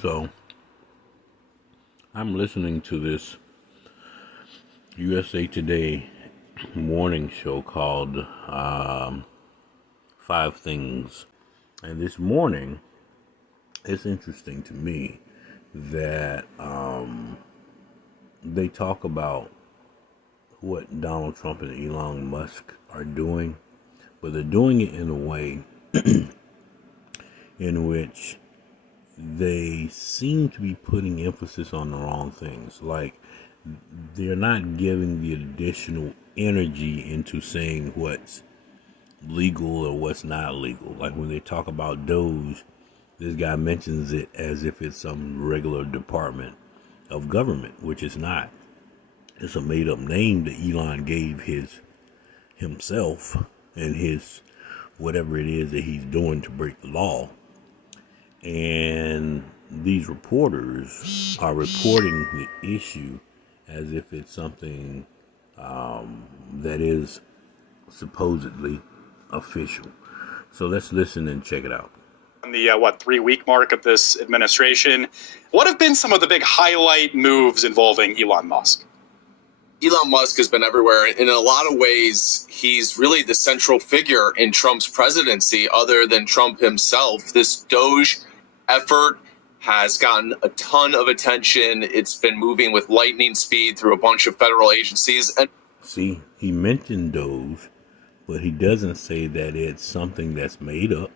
So I'm listening to this USA Today morning show called 5 Things. And this morning, it's interesting to me that they talk about what Donald Trump and Elon Musk are doing, but they're doing it in a way in which they seem to be putting emphasis on the wrong things. Like, they're not giving the additional energy into saying what's legal or what's not legal. Like when they talk about Doge, this guy mentions it as if it's some regular department of government, which it's not. It's a made up name that Elon gave himself and his whatever it is that he's doing to break the law. And these reporters are reporting the issue as if it's something that is supposedly official. So let's listen and check it out. On the 3-week mark of this administration, what have been some of the big highlight moves involving Elon Musk? Elon Musk has been everywhere. In a lot of ways, he's really the central figure in Trump's presidency, other than Trump himself. This Doge effort has gotten a ton of attention. It's been moving with lightning speed through a bunch of federal agencies. And see, he mentioned Doge, but he doesn't say that it's something that's made up.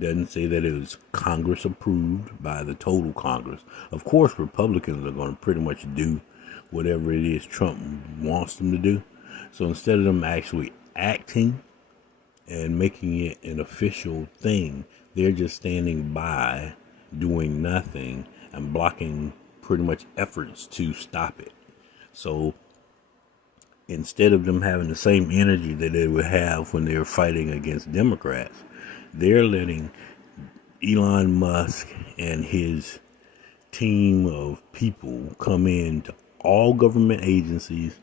Doesn't say that it was Congress approved by the total Congress. Of course, Republicans are going to pretty much do whatever it is Trump wants them to do. So instead of them actually acting and making it an official thing, they're just standing by, doing nothing, and blocking pretty much efforts to stop it. So instead of them having the same energy that they would have when they were fighting against Democrats, they're letting Elon Musk and his team of people come into all government agencies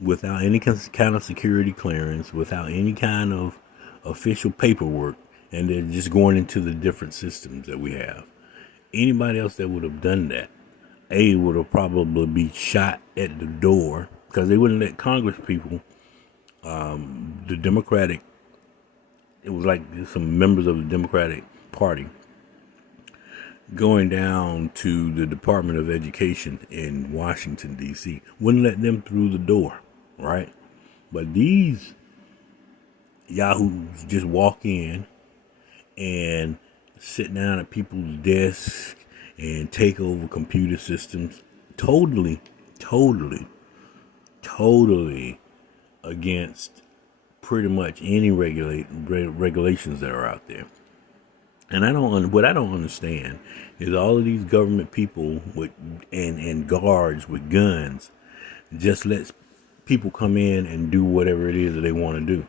without any kind of security clearance, without any kind of official paperwork, and they're just going into the different systems that we have. Anybody else that would have done that, would have probably be shot at the door, because they wouldn't let Congress people, the Democratic, it was like some members of the Democratic Party going down to the Department of Education in Washington, D.C. Wouldn't let them through the door, right? But these yahoos just walk in and sit down at people's desks and take over computer systems, totally against pretty much any regulations that are out there. And what I don't understand is all of these government people with and guards with guns just lets people come in and do whatever it is that they want to do.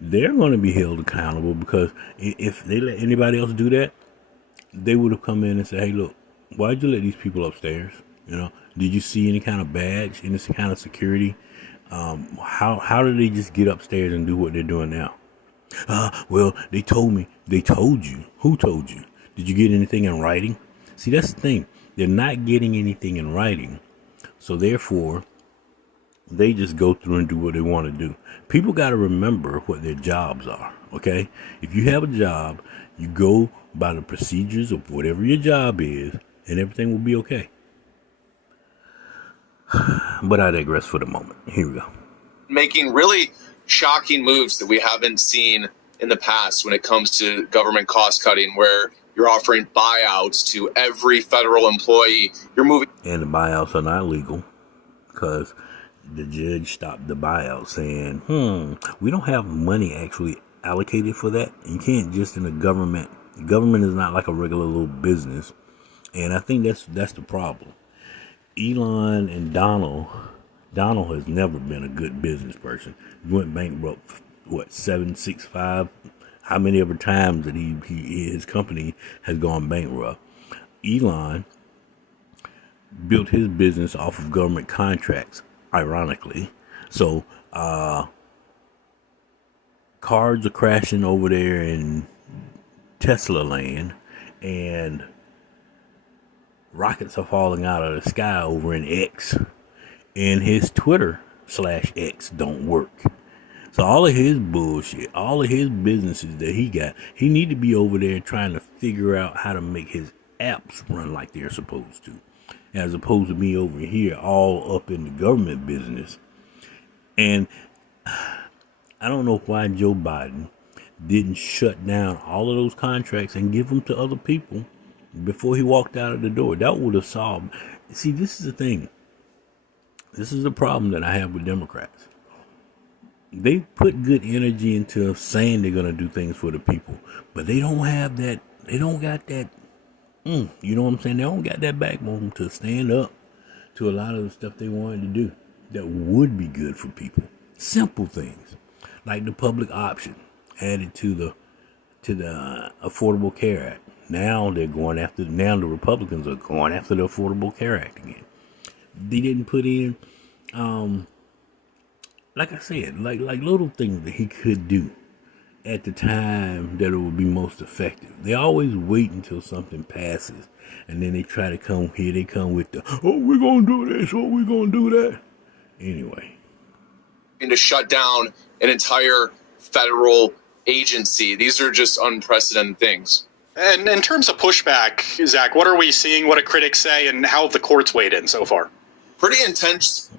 They're going to be held accountable, because if they let anybody else do that, they would have come in and said, "Hey, look, why'd you let these people upstairs? Did you see any kind of badge, any kind of security? How did they just get upstairs and do what they're doing now?" Well, they told me. They told you. Who told you? Did you get anything in writing? See, that's the thing. They're not getting anything in writing. So therefore, they just go through and do what they want to do. People got to remember what their jobs are, okay? If you have a job, you go by the procedures of whatever your job is, and everything will be okay. But I digress for the moment. Here we go. making really shocking moves that we haven't seen in the past when it comes to government cost cutting, where you're offering buyouts to every federal employee. You're moving. And the buyouts are not legal because the judge stopped the buyout saying, we don't have money actually allocated for that. You can't just in the government is not like a regular little business. And I think that's the problem. Elon and Donald has never been a good business person. He went bankrupt, 765? How many other times that his company has gone bankrupt? Elon built his business off of government contracts, ironically. So cars are crashing over there in Tesla land, and rockets are falling out of the sky over in X, and his Twitter/X don't work. So all of his bullshit, all of his businesses that he got, he need to be over there trying to figure out how to make his apps run like they're supposed to, as opposed to me over here all up in the government business. And I don't know why Joe Biden didn't shut down all of those contracts and give them to other people before he walked out of the door. That would have solved. See, this is the thing. This is the problem that I have with Democrats. They put good energy into saying they're going to do things for the people, but they don't have that. They don't got that. You know what I'm saying? They don't got that backbone to stand up to a lot of the stuff they wanted to do that would be good for people. Simple things like the public option added to the Affordable Care Act. Now the Republicans are going after the Affordable Care Act again. They didn't put in, like I said, like little things that he could do at the time that it would be most effective. They always wait until something passes, and then they try to come here. They come with the, oh, we're going to do this, oh, we're going to do that. Anyway. And to shut down an entire federal agency. These are just unprecedented things. And in terms of pushback, Zach, what are we seeing? What do critics say, and how have the courts weighed in so far? Pretty intense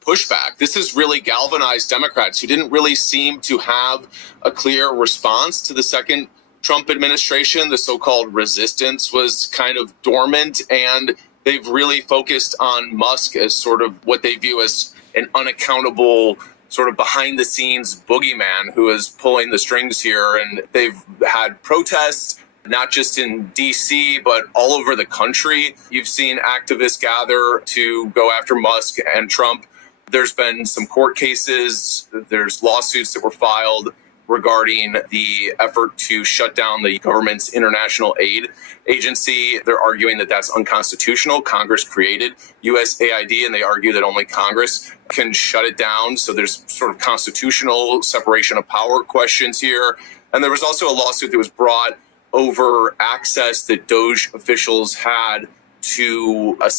pushback. This has really galvanized Democrats who didn't really seem to have a clear response to the second Trump administration. The so-called resistance was kind of dormant, and they've really focused on Musk as sort of what they view as an unaccountable, sort of behind-the-scenes boogeyman who is pulling the strings here. And they've had protests, not just in D.C., but all over the country. You've seen activists gather to go after Musk and Trump. There's been some court cases. There's lawsuits that were filed regarding the effort to shut down the government's international aid agency. They're arguing that that's unconstitutional. Congress created USAID, and they argue that only Congress can shut it down. So there's sort of constitutional separation of power questions here. And there was also a lawsuit that was brought over access that DOJ officials had to a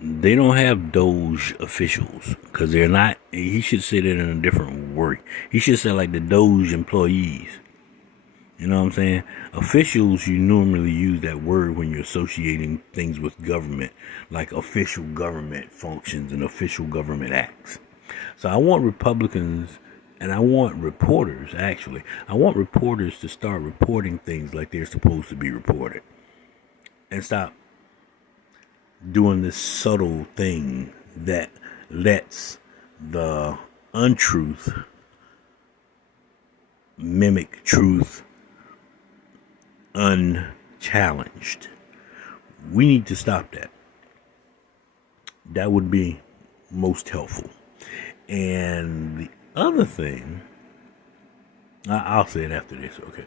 They don't have Doge officials because they're not. He should say that in a different word. He should say like the Doge employees. You know what I'm saying? Officials, you normally use that word when you're associating things with government, like official government functions and official government acts. So I want Republicans, and I want reporters, actually. I want reporters to start reporting things like they're supposed to be reported. And stop doing this subtle thing that lets the untruth mimic truth unchallenged. We need to stop that. That would be most helpful. And the other thing, I'll say it after this, okay?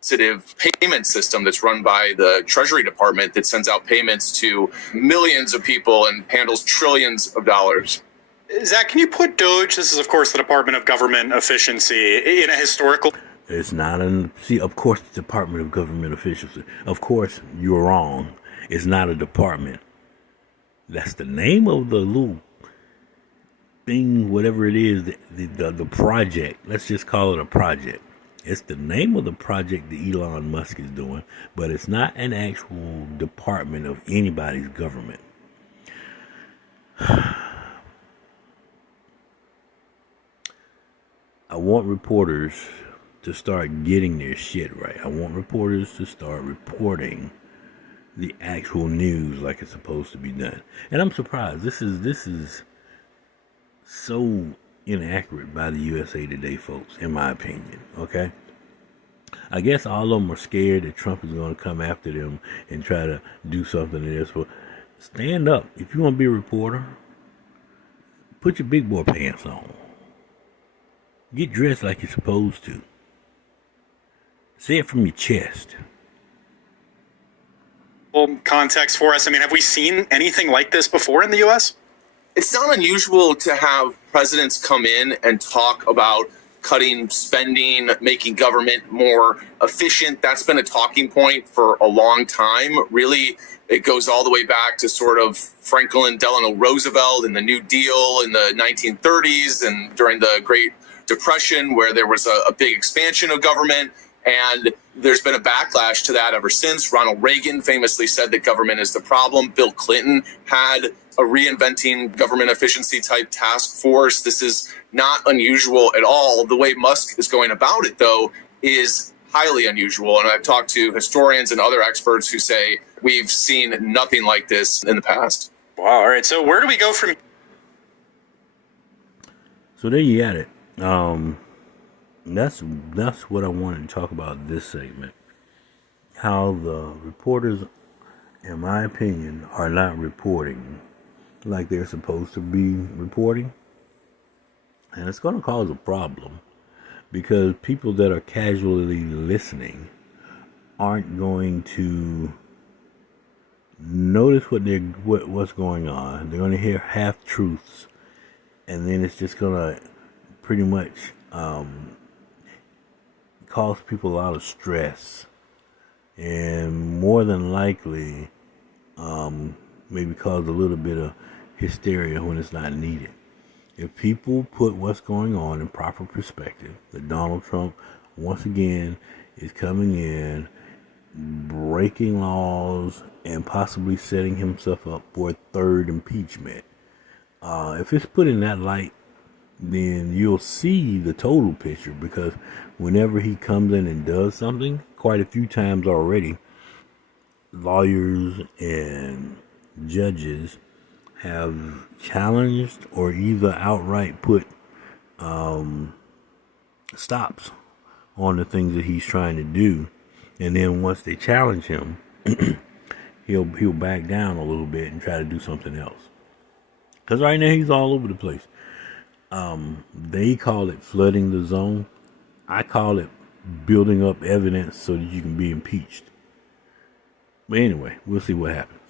Sensitive payment system that's run by the Treasury Department that sends out payments to millions of people and handles trillions of dollars. Zach, can you put DOJ, this is of course the Department of Government Efficiency, in a historical... It's not of course, the Department of Government Efficiency. Of course, you're wrong. It's not a department. That's the name of the little thing, whatever it is, the project. Let's just call it a project. It's the name of the project that Elon Musk is doing, but it's not an actual department of anybody's government. I want reporters to start getting their shit right. I want reporters to start reporting the actual news like it's supposed to be done. And I'm surprised. This is so inaccurate by the USA Today folks, in my opinion. Okay, I guess all of them are scared that Trump is going to come after them and try to do something to this. But stand up. If you want to be a reporter, put your big boy pants on. Get dressed like you're supposed to. Say it from your chest. Context for us. I mean, have we seen anything like this before in the U.S.? It's not unusual to have presidents come in and talk about cutting spending, making government more efficient. That's been a talking point for a long time. Really, it goes all the way back to sort of Franklin Delano Roosevelt and the New Deal in the 1930s and during the Great Depression, where there was a big expansion of government. And there's been a backlash to that ever since. Ronald Reagan famously said that government is the problem. Bill Clinton had a reinventing government efficiency type task force. This is not unusual at all. The way Musk is going about it, though, is highly unusual. And I've talked to historians and other experts who say we've seen nothing like this in the past. Wow. All right. So where do we go from? So there you got it. That's what I wanted to talk about this segment. How the reporters, in my opinion, are not reporting like they're supposed to be reporting. And it's going to cause a problem because people that are casually listening aren't going to notice what's going on. They're going to hear half truths, and then it's just going to pretty much cause people a lot of stress, and more than likely maybe cause a little bit of hysteria when it's not needed. If people put what's going on in proper perspective, that Donald Trump once again is coming in, breaking laws, and possibly setting himself up for a third impeachment. If it's put in that light, then you'll see the total picture, because whenever he comes in and does something, quite a few times already, lawyers and judges have challenged or either outright put stops on the things that he's trying to do. And then once they challenge him, he'll back down a little bit and try to do something else. Because right now he's all over the place. They call it flooding the zone. I call it building up evidence so that you can be impeached. But anyway, we'll see what happens.